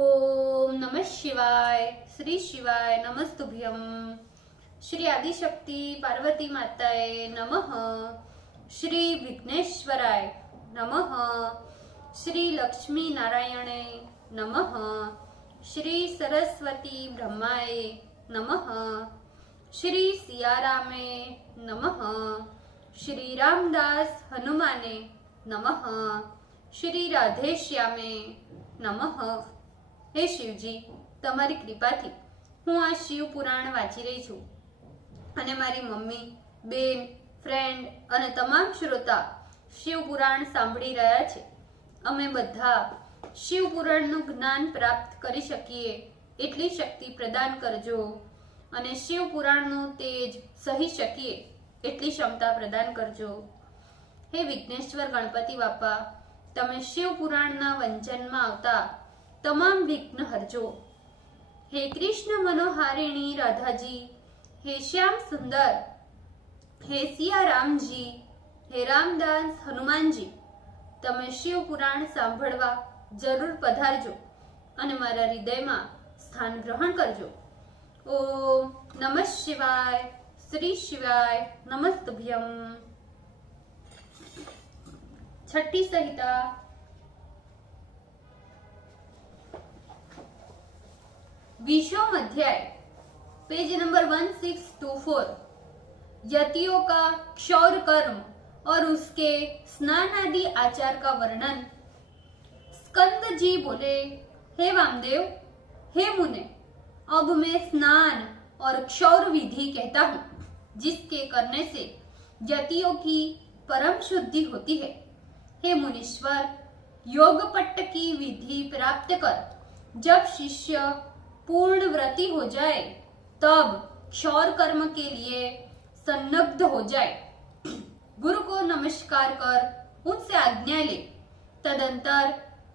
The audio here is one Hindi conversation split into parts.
ओम नमः शिवाय। श्री शिवाय नमस्तुभ्यम। श्री आदिशक्ति पार्वती माताए नमः। श्री विघ्नेश्वराय नमः। श्री लक्ष्मी नारायणे नमः। श्री सरस्वती ब्रह्माए नमः। श्री सियारामे नमः। श्री रामदास हनुमाने नमः। श्री राधेश्यामे नमः। हे शिवजी, તમારી કૃપાથી હું આ શિવ પુરાણ વાંચી રહી છું અને મારી મમ્મી, બેન, ફ્રેન્ડ અને તમામ શ્રોતા શિવ પુરાણ સાંભળી રહ્યા છે। અમે બધા શિવ પુરાણનું જ્ઞાન પ્રાપ્ત કરી શકીએ એટલી શક્તિ પ્રદાન કરજો અને શિવ પુરાણનું તેજ સહી શકીએ એટલી ક્ષમતા પ્રદાન કરજો। હે વિઘ્નેશ્વર ગણપતિ બાપા, તમે શિવ પુરાણના વંચનમાં આવતા तमाम विघ्न हरजो। हे कृष्ण मनोहारिणी राधा जी, हे श्याम सुंदर, हे सिया राम जी, हे रामदास हनुमान जी, तमे शिव पुराण सांभळवा जरूर पधारजो अने मारा हृदयमां स्थान ग्रहण करजो। ओम नमः शिवाय। श्री शिवाय नमस्तुभ्यम। छठी संहिता विषम अध्याय, पेज नंबर 1624। यतियों का क्षौर कर्म और उसके स्नान आदि आचार का वर्णन। स्कंद जी बोले, हे वामदेव, हे मुने, अब मैं स्नान और क्षौर विधि कहता हूँ, जिसके करने से यतियों की परम शुद्धि होती है। हे मुनीश्वर, योगपट्ट की विधि प्राप्त कर जब शिष्य पूर्ण व्रती हो जाए तब क्षौर कर्म के लिए सन्नग्ध हो जाए। गुरु को नमस्कार कर उनसे आज्ञा ले, तदंतर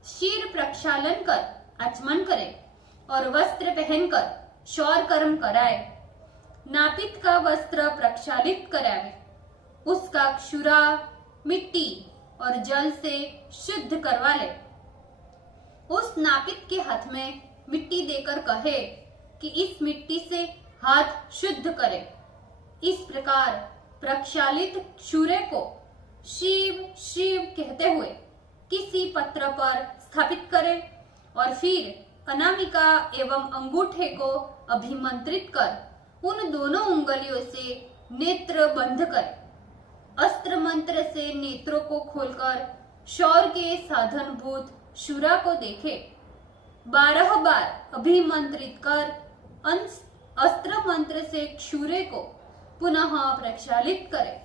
शीर प्रक्षालन कर आचमन करे और वस्त्र पहनकर क्षौर कर्म कराए। नापित का वस्त्र प्रक्षालित करावे, उसका क्षुरा मिट्टी और जल से शुद्ध करवा ले। उस नापित के हाथ में मिट्टी देकर कहे कि इस मिट्टी से हाथ शुद्ध करे। इस प्रकार प्रक्षालित क्षुरे को शिव शिव कहते हुए किसी पत्र पर स्थापित करे और फिर अनामिका एवं अंगूठे को अभिमंत्रित कर उन दोनों उंगलियों से नेत्र बंद करे। अस्त्र मंत्र से नेत्रों को खोलकर क्षौर के साधनभूत शुरा को देखे। 12 बार अभिमंत्रित कर अस्त्र मंत्र से क्षुरे को पुनः प्रक्षालित करे।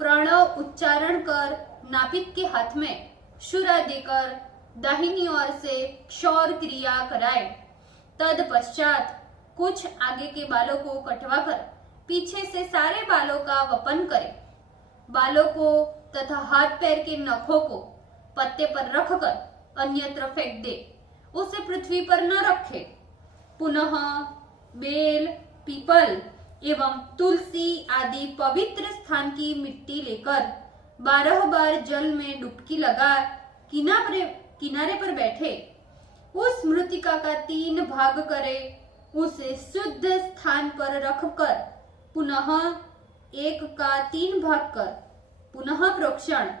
प्रणव उच्चारण कर नापित के हाथ में शुरा देकर दाहिनी ओर से क्षौर क्रिया कराए। तदपश्चात कुछ आगे के बालों को कटवाकर पीछे से सारे बालों का वपन करे। बालों को तथा हाथ पैर के नखों को पत्ते पर रखकर अन्यत्र फेंक दे, उसे पृथ्वी पर न रखे। पुनः बेल, पीपल एवं तुलसी आदि पवित्र स्थान की मिट्टी लेकर 12 बार जल में डुबकी लगा किनारे पर बैठे। उस मृतिका का 3 भाग करे, उसे शुद्ध स्थान पर रखकर पुनः 1 का 3 भाग कर पुनः प्रोक्षण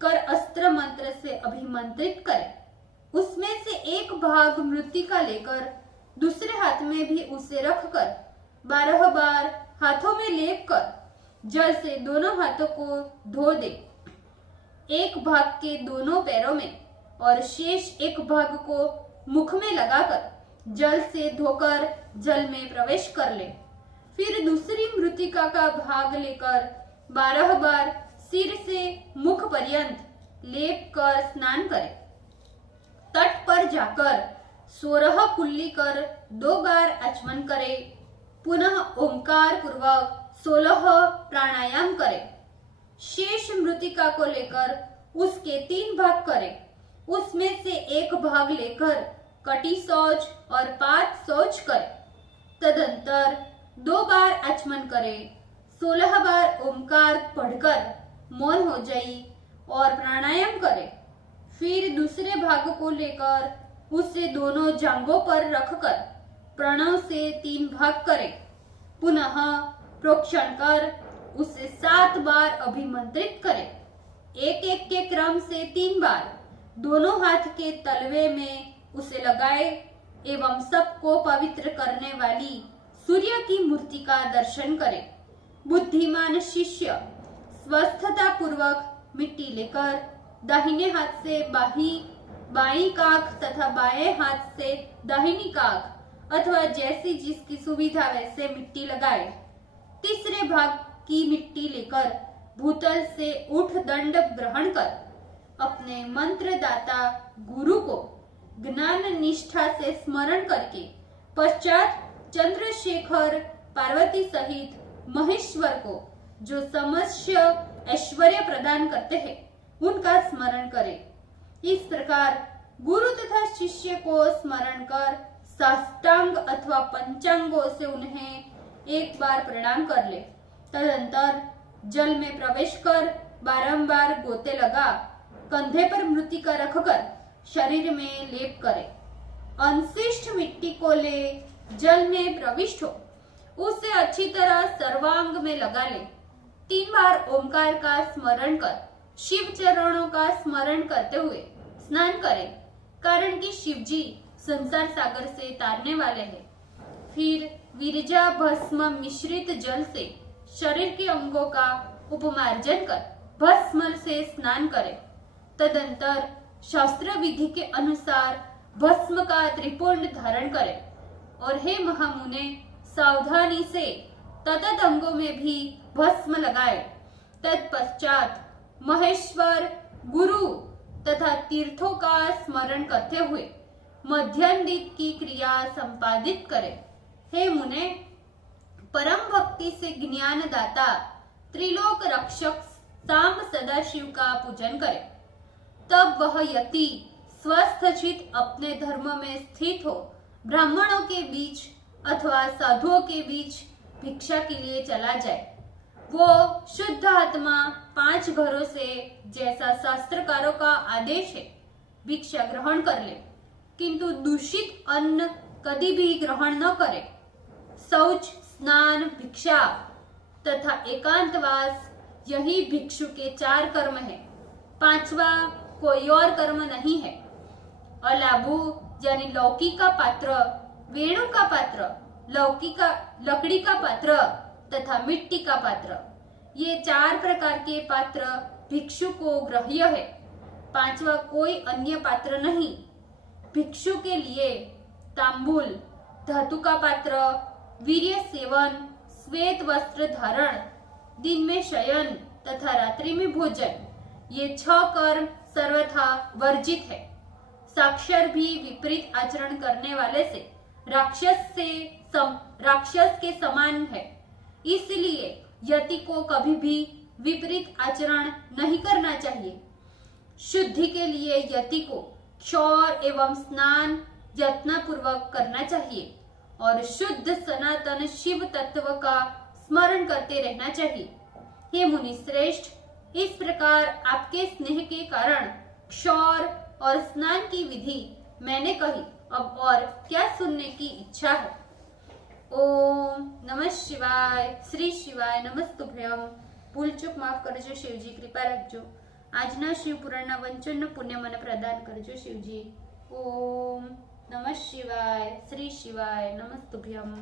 कर अस्त्र मंत्र से अभिमंत्रित करे। उसमें से 1 भाग मृतिका लेकर दूसरे हाथ में भी उसे रखकर 12 बार हाथों में लेप कर जल से दोनों हाथों को धो दे। 1 भाग के दोनों पैरों में और शेष 1 भाग को मुख में लगाकर जल से धोकर जल में प्रवेश कर ले। फिर दूसरी मृतिका का भाग लेकर 12 बार सिर से मुख पर्यंत लेप कर स्नान करे। तट पर जाकर 16 कुल्ली कर 2 बार आचमन करे। पुनः ओंकार पूर्वक 16 प्राणायाम करे। शेष मृतिका को लेकर उसके 3 भाग करे। उसमें से 1 भाग लेकर कटी शौच और 5 शौच करे। तदंतर 2 बार आचमन करे। 16 बार ओंकार पढ़कर मौन हो जाई और प्राणायाम करे। फिर दूसरे भाग को लेकर उसे दोनों जांघों पर रखकर प्रणव से 3 भाग करें। पुनः प्रोक्षण कर उसे 7 बार अभिमंत्रित करें। एक एक के क्रम से 3 बार दोनों हाथ के तलवे में उसे लगाए एवं सबको पवित्र करने वाली सूर्य की मूर्ति का दर्शन करे। बुद्धिमान शिष्य स्वस्थता पूर्वक मिट्टी लेकर दाहिने हाथ से बाईं काख तथा बाएं हाथ से दाहिनी काख अथवा जैसी जिसकी सुविधा वैसे मिट्टी लगाए। तीसरे भाग की मिट्टी लेकर भूतल से उठ दंड ग्रहण कर अपने मंत्रदाता गुरु को ज्ञान निष्ठा से स्मरण करके पश्चात चंद्रशेखर पार्वती सहित महेश्वर को जो समस्त ऐश्वर्य प्रदान करते हैं उनका स्मरण करें। इस प्रकार गुरु तथा शिष्य को स्मरण कर साष्टांग अथवा पंचांगों से उन्हें एक बार प्रणाम कर ले। तदंतर जल में प्रवेश कर बारंबार गोते लगा कंधे पर मृतिका रखकर शरीर में लेप करे। अवशिष्ट मिट्टी को ले जल में प्रविष्ट हो उसे अच्छी तरह सर्वांग में लगा ले। 3 बार ओंकार का स्मरण कर शिव चरणों का स्मरण करते हुए स्नान करें, कारण कि शिव जी संसार सागर से तारने वाले हैं। फिर विरजा भस्म मिश्रित जल से शरीर के अंगों का उपमार्जन कर भस्म से स्नान करें। तदंतर शास्त्र विधि के अनुसार भस्म का त्रिपुंड धारण करें और हे महामुने सावधानी से तत्त अंगों में भी भस्म लगाए। तत्पश्चात महेश्वर गुरु तथा तीर्थों का स्मरण करते हुए मध्यान्हित की क्रिया संपादित करें। हे मुने, परम भक्ति से ज्ञान दाता त्रिलोक रक्षक सांब सदाशिव का पूजन करें। तब वह यति स्वस्थ चित अपने धर्म में स्थित हो ब्राह्मणों के बीच अथवा साधुओं के बीच भिक्षा के लिए चला जाए। वो शुद्ध आत्मा 5 घरों से जैसा शास्त्रकारों का आदेश है भिक्षा ग्रहण कर ले, किंतु दूषित अन्न कभी भी ग्रहण न करे। शौच, स्नान, भिक्षा तथा एकांतवास यही भिक्षु के 4 कर्म है। 5वां कोई और कर्म नहीं है। अलाबू यानी लौकी का पात्र, वेणु का पात्र, लकड़ी का पात्र तथा मिट्टी का पात्र, ये 4 प्रकार के पात्र भिक्षु को ग्रह्य है। 5वां कोई अन्य पात्र नहीं। भिक्षु के लिए तांबूल, धातु का पात्र, वीर्य सेवन, श्वेत वस्त्र धारण, दिन में शयन तथा रात्रि में भोजन, ये 6 कर्म सर्वथा वर्जित है। साक्षर भी विपरीत आचरण करने वाले से राक्षस के समान है। इसलिए यति को कभी भी विपरीत आचरण नहीं करना चाहिए। शुद्धि के लिए यति को क्षौर एवं स्नान यत्न पूर्वक करना चाहिए और शुद्ध सनातन शिव तत्व का स्मरण करते रहना चाहिए। हे मुनि श्रेष्ठ, इस प्रकार आपके स्नेह के कारण क्षौर और स्नान की विधि मैंने कही। अब और क्या सुनने की इच्छा है? ओम नमः शिवाय। श्री शिवाय नमस्तुभ्यम। भूल चूक माफ करजो शिवजी, कृपा रखजो। આજના શિવ પુરાણના વંચનનું પુણ્ય મને પ્રદાન કરજો શિવજી। ઓમ નમઃ શિવાય। શ્રી શિવાય નમસ્તુભ્યમ।